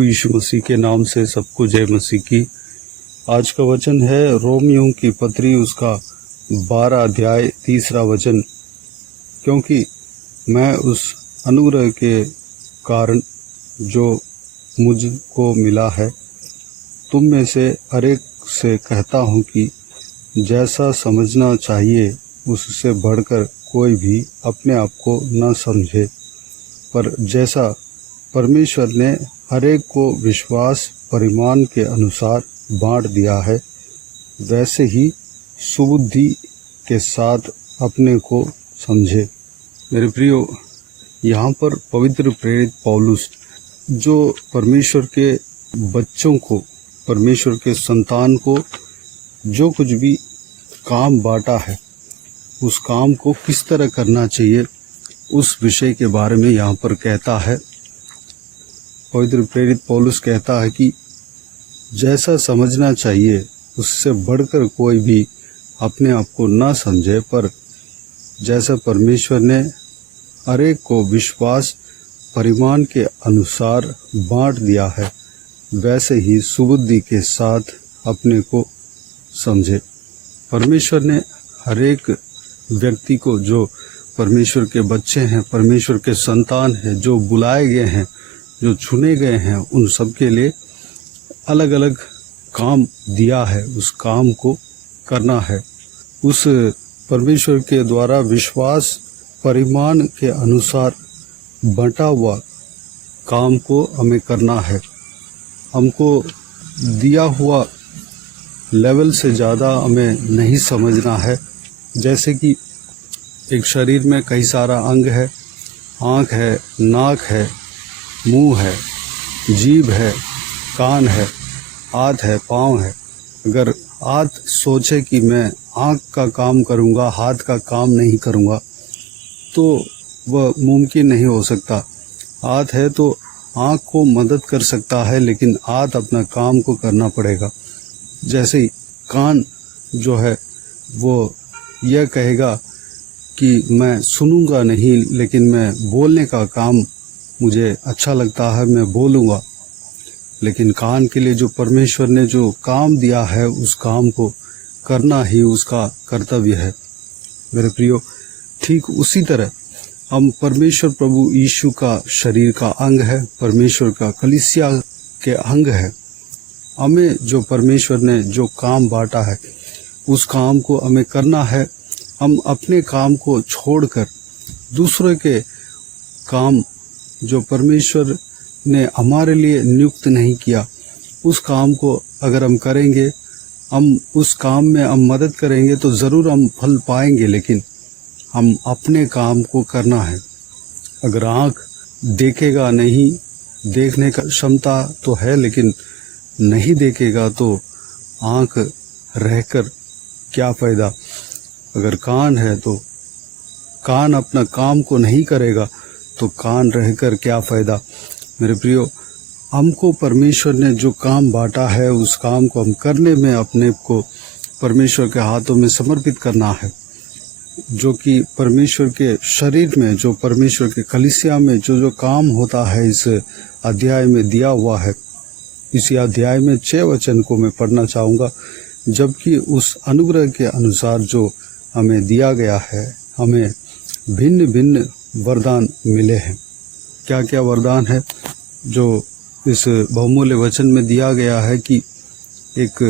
प्रभु यीशु मसीह के नाम से सबको जय मसीह की। आज का वचन है रोमियों की पत्री उसका 12 अध्याय 3 वचन। क्योंकि मैं उस अनुग्रह के कारण जो मुझको मिला है तुम में से हरेक से कहता हूँ कि जैसा समझना चाहिए उससे बढ़कर कोई भी अपने आप को न समझे, पर जैसा परमेश्वर ने हरेक को विश्वास परिमाण के अनुसार बांट दिया है वैसे ही सुबुद्धि के साथ अपने को समझे। मेरे प्रियो, यहाँ पर पवित्र प्रेरित पौलुस जो परमेश्वर के बच्चों को, परमेश्वर के संतान को जो कुछ भी काम बांटा है उस काम को किस तरह करना चाहिए उस विषय के बारे में यहाँ पर कहता है। पवित्र प्रेरित पौलुस कहता है कि जैसा समझना चाहिए उससे बढ़कर कोई भी अपने आप को न समझे, पर जैसा परमेश्वर ने हरेक को विश्वास परिमाण के अनुसार बांट दिया है वैसे ही सुबुद्धि के साथ अपने को समझे। परमेश्वर ने हरेक व्यक्ति को, जो परमेश्वर के बच्चे हैं, परमेश्वर के संतान हैं, जो बुलाए गए हैं, जो चुने गए हैं, उन सब के लिए अलग अलग काम दिया है। उस काम को करना है। उस परमेश्वर के द्वारा विश्वास परिमाण के अनुसार बंटा हुआ काम को हमें करना है। हमको दिया हुआ लेवल से ज़्यादा हमें नहीं समझना है। जैसे कि एक शरीर में कई सारा अंग है, आँख है, नाक है, मुंह है, जीभ है, कान है, हाथ है, पाँव है। अगर हाथ सोचे कि मैं आँख का काम करूँगा, हाथ का काम नहीं करूँगा, तो वह मुमकिन नहीं हो सकता। हाथ है तो आँख को मदद कर सकता है, लेकिन हाथ अपना काम को करना पड़ेगा। जैसे ही कान जो है वो यह कहेगा कि मैं सुनूंगा नहीं, लेकिन मैं बोलने का काम मुझे अच्छा लगता है, मैं बोलूँगा। लेकिन कान के लिए जो परमेश्वर ने जो काम दिया है उस काम को करना ही उसका कर्तव्य है। मेरे प्रियो, ठीक उसी तरह हम परमेश्वर प्रभु यीशु का शरीर का अंग है, परमेश्वर का कलीसिया के अंग है। हमें जो परमेश्वर ने जो काम बांटा है उस काम को हमें करना है। हम अपने काम को छोड़कर दूसरे के काम जो परमेश्वर ने हमारे लिए नियुक्त नहीं किया उस काम को अगर हम करेंगे, हम उस काम में हम मदद करेंगे तो ज़रूर हम फल पाएंगे। लेकिन हम अपने काम को करना है। अगर आँख देखेगा नहीं, देखने का क्षमता तो है लेकिन नहीं देखेगा तो आँख रहकर क्या फ़ायदा। अगर कान है तो कान अपना काम को नहीं करेगा तो कान रहकर क्या फ़ायदा। मेरे प्रियो, हमको परमेश्वर ने जो काम बांटा है उस काम को हम करने में अपने को परमेश्वर के हाथों में समर्पित करना है। जो कि परमेश्वर के शरीर में, जो परमेश्वर के कलीसिया में जो काम होता है इस अध्याय में दिया हुआ है। इसी अध्याय में 6 वचन को मैं पढ़ना चाहूँगा। जबकि उस अनुग्रह के अनुसार जो हमें दिया गया है, हमें भिन्न भिन्न वरदान मिले हैं। क्या क्या वरदान है जो इस बहुमूल्य वचन में दिया गया है कि एक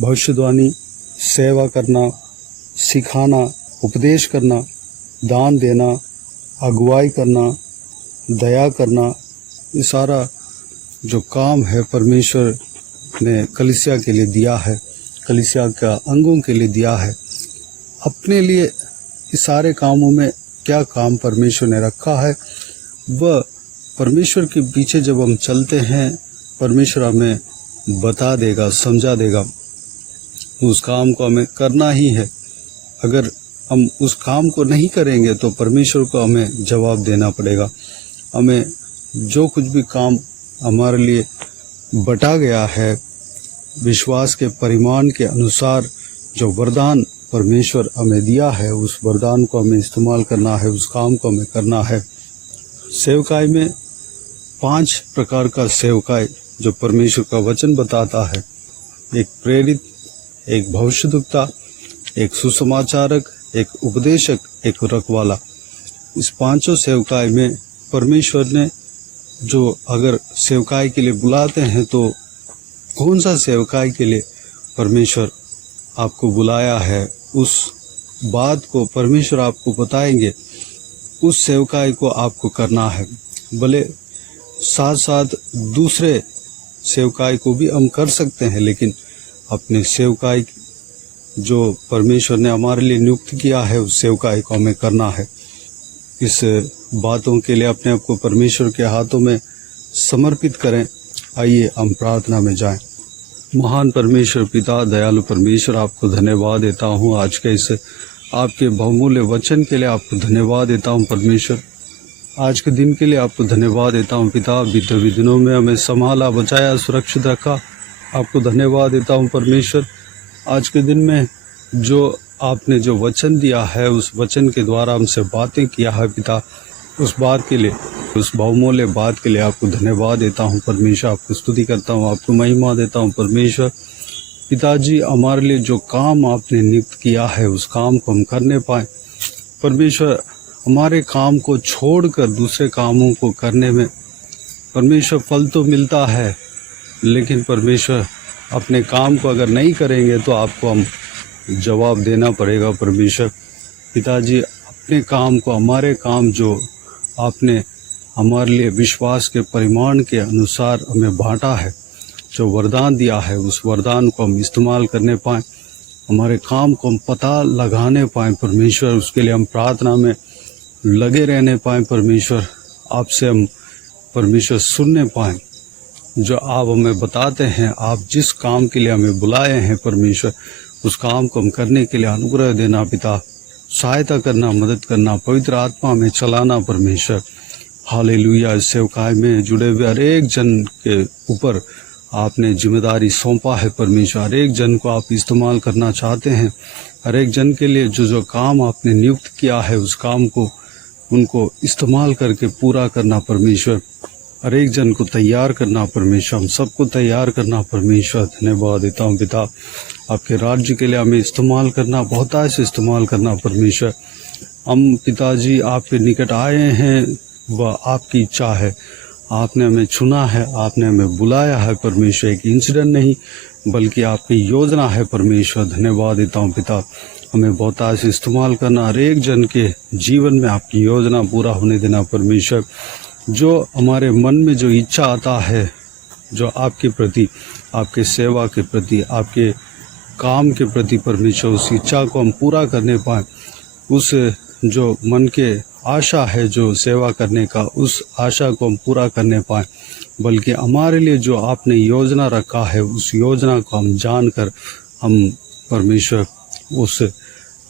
भविष्यवाणी, सेवा करना, सिखाना, उपदेश करना, दान देना, अगुवाई करना, दया करना, ये सारा जो काम है परमेश्वर ने कलीसिया के लिए दिया है, कलीसिया का अंगों के लिए दिया है। अपने लिए इस सारे कामों में क्या काम परमेश्वर ने रखा है, वह परमेश्वर के पीछे जब हम चलते हैं परमेश्वर हमें बता देगा, समझा देगा। उस काम को हमें करना ही है। अगर हम उस काम को नहीं करेंगे तो परमेश्वर को हमें जवाब देना पड़ेगा। हमें जो कुछ भी काम हमारे लिए बटा गया है, विश्वास के परिमाण के अनुसार जो वरदान परमेश्वर हमें दिया है, उस वरदान को हमें इस्तेमाल करना है, उस काम को हमें करना है। सेवकाई में 5 प्रकार का सेवकाई जो परमेश्वर का वचन बताता है, एक प्रेरित, एक भविष्यद्वक्ता, एक सुसमाचारक, एक उपदेशक, एक रखवाला। इस 5 सेवकाई में परमेश्वर ने जो अगर सेवकाई के लिए बुलाते हैं तो कौन सा सेवकाई के लिए परमेश्वर आपको बुलाया है, उस बात को परमेश्वर आपको बताएंगे। उस सेवकाई को आपको करना है। भले साथ साथ दूसरे सेवकाई को भी हम कर सकते हैं, लेकिन अपने सेवकाई जो परमेश्वर ने हमारे लिए नियुक्त किया है उस सेवकाई को हमें करना है। इस बातों के लिए अपने आप को परमेश्वर के हाथों में समर्पित करें। आइए हम प्रार्थना में जाएं। महान परमेश्वर पिता, दयालु परमेश्वर, आपको धन्यवाद देता हूँ आज के इस आपके बहुमूल्य वचन के लिए। आपको धन्यवाद देता हूँ परमेश्वर, आज के दिन के लिए आपको धन्यवाद देता हूँ पिता। बीते हुए दिनों में हमें संभाला, बचाया, सुरक्षित रखा। आपको धन्यवाद देता हूँ परमेश्वर। आज के दिन में जो आपने जो वचन दिया है, उस वचन के द्वारा हमसे बातें किया है पिता, उस बात के लिए, उस बहुमूल्य बात के लिए आपको धन्यवाद देता हूँ परमेश्वर। आपको स्तुति करता हूँ, आपको महिमा देता हूँ परमेश्वर। पिताजी, हमारे लिए जो काम आपने नियुक्त किया है उस काम को हम करने पाए परमेश्वर। हमारे काम को छोड़कर दूसरे कामों को करने में परमेश्वर फल तो मिलता है, लेकिन परमेश्वर अपने काम को अगर नहीं करेंगे तो आपको हम जवाब देना पड़ेगा परमेश्वर। पिताजी, अपने काम को, हमारे काम जो आपने हमारे लिए विश्वास के परिमाण के अनुसार हमें बांटा है, जो वरदान दिया है, उस वरदान को हम इस्तेमाल करने पाएँ, हमारे काम को हम पता लगाने पाएँ परमेश्वर। उसके लिए हम प्रार्थना में लगे रहने पाएँ परमेश्वर। आपसे हम परमेश्वर सुनने पाएँ जो आप हमें बताते हैं। आप जिस काम के लिए हमें बुलाए हैं परमेश्वर, उस काम को हम करने के लिए अनुग्रह देना पिता, सहायता करना, मदद करना, पवित्र आत्मा में चलाना परमेश्वर। हालेलुया। इस सेवकाई में जुड़े हुए हर एक जन के ऊपर आपने जिम्मेदारी सौंपा है परमेश्वर। हर एक जन को आप इस्तेमाल करना चाहते हैं। हर एक जन के लिए जो जो काम आपने नियुक्त किया है उस काम को उनको इस्तेमाल करके पूरा करना परमेश्वर। हर एक जन को तैयार करना परमेश्वर, हम सबको तैयार करना परमेश्वर। धन्यवाद देता हूँ पिता, आपके राज्य के लिए हमें इस्तेमाल करना, बहुतायत से इस्तेमाल करना परमेश्वर। हम पिताजी आपके निकट आए हैं, वह आपकी इच्छा है। आपने हमें चुना है, आपने हमें बुलाया है परमेश्वर। एक इंसिडेंट नहीं बल्कि आपकी योजना है परमेश्वर। धन्यवाद देता हूँ पिता, हमें बहुतायत से इस्तेमाल करना, हर एक जन के जीवन में आपकी योजना पूरा होने देना परमेश्वर। जो हमारे मन में जो इच्छा आता है, जो आपके प्रति, आपके सेवा के प्रति, आपके काम के प्रति परमेश्वर, उस इच्छा को हम पूरा करने पाएँ। उस जो मन के आशा है जो सेवा करने का, उस आशा को हम पूरा करने पाएँ। बल्कि हमारे लिए जो आपने योजना रखा है उस योजना को हम जानकर हम परमेश्वर उस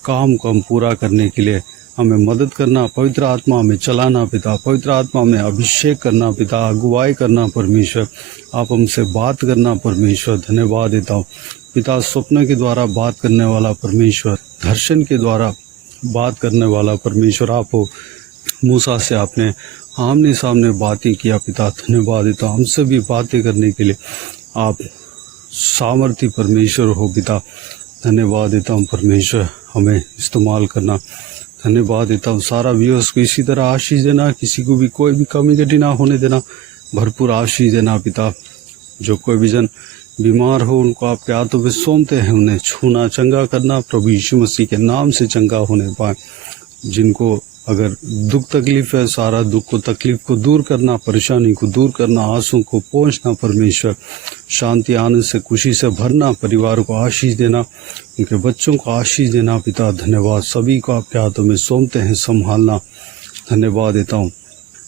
काम को हम पूरा करने के लिए हमें मदद करना, पवित्र आत्मा में चलाना पिता, पवित्र आत्मा में अभिषेक करना पिता, अगुवाई करना परमेश्वर। आप हमसे बात करना परमेश्वर। धन्यवाद देता हूँ पिता, स्वप्न के द्वारा बात करने वाला परमेश्वर, दर्शन के द्वारा बात करने वाला परमेश्वर आप हो। मूसा से आपने आमने सामने बातें किया पिता, धन्यवाद देता हूँ। हमसे भी बातें करने के लिए आप सामर्थ्य परमेश्वर हो पिता, धन्यवाद देता हूँ परमेश्वर, हमें इस्तेमाल करना। धन्यवाद देता हूँ। सारा व्यूअर्स को इसी तरह आशीष देना, किसी को भी कोई भी कमी घटी ना होने देना, भरपूर आशीष देना पिता। जो कोई भी जन बीमार हो उनको आपके हाथों में सौंपते हैं, उन्हें छूना, चंगा करना, प्रभु यीशु मसीह के नाम से चंगा होने पाए। जिनको अगर दुख तकलीफ है, सारा दुख को, तकलीफ को दूर करना, परेशानी को दूर करना, आंसू को पहुँचना परमेश्वर, शांति, आनंद से, खुशी से भरना, परिवार को आशीष देना, उनके बच्चों को आशीष देना पिता। धन्यवाद। सभी को आपके हाथों में सौंपते हैं, संभालना। धन्यवाद देता हूँ।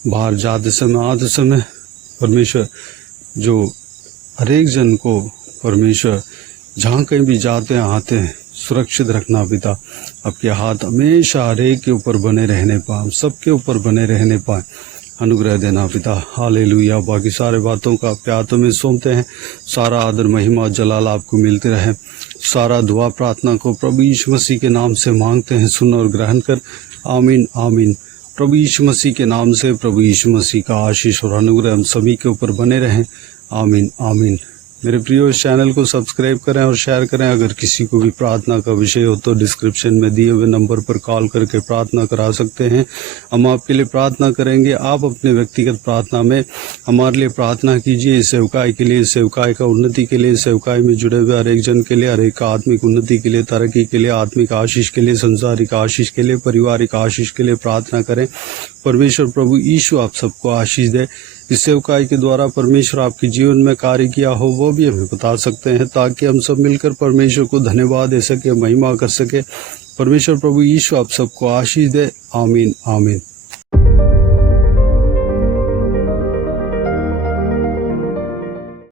बाहर जाते समय, आते समय परमेश्वर, जो हर एक जन को परमेश्वर जहाँ कहीं भी जाते हैं आते हैं सुरक्षित रखना पिता। आपके हाथ हमेशा हर एक के ऊपर बने रहने पाए, हम सबके ऊपर बने रहने पाए, अनुग्रह देना पिता। हालेलुया। बाकी सारे बातों का आपके हाथों में सौंपते हैं। सारा आदर, महिमा, जलाल आपको मिलते रहे। सारा दुआ प्रार्थना को प्रभु यीशु मसीह के नाम से मांगते हैं, सुन और ग्रहण कर। आमीन आमीन। प्रभु यीशु मसीह के नाम से प्रभु यीशु मसीह का आशीष और अनुग्रह हम सभी के ऊपर बने रहें। आमीन आमीन। मेरे प्रियो, इस चैनल को सब्सक्राइब करें और शेयर करें। अगर किसी को भी प्रार्थना का विषय हो तो डिस्क्रिप्शन में दिए हुए नंबर पर कॉल करके प्रार्थना करा सकते हैं। हम आपके लिए प्रार्थना करेंगे। आप अपने व्यक्तिगत प्रार्थना में हमारे लिए प्रार्थना कीजिए। इस सेवकाई के लिए, इस सेवकाई का उन्नति के लिए, इस सेवकाई में जुड़े हुए हर एक जन के लिए, हर एक आत्मिक उन्नति के लिए, तरक्की के लिए, आत्मिक आशीष के लिए, संसारिक आशीष के लिए, पारिवारिक आशीष के लिए प्रार्थना करें। परमेश्वर प्रभु यीशु आप सबको आशीष दे। इस सेवकाई के द्वारा परमेश्वर आपके जीवन में कार्य किया हो वो भी हमें बता सकते हैं, ताकि हम सब मिलकर परमेश्वर को धन्यवाद दे सके, महिमा कर सके। परमेश्वर प्रभु यीशु आप सबको आशीष दे। आमीन आमीन।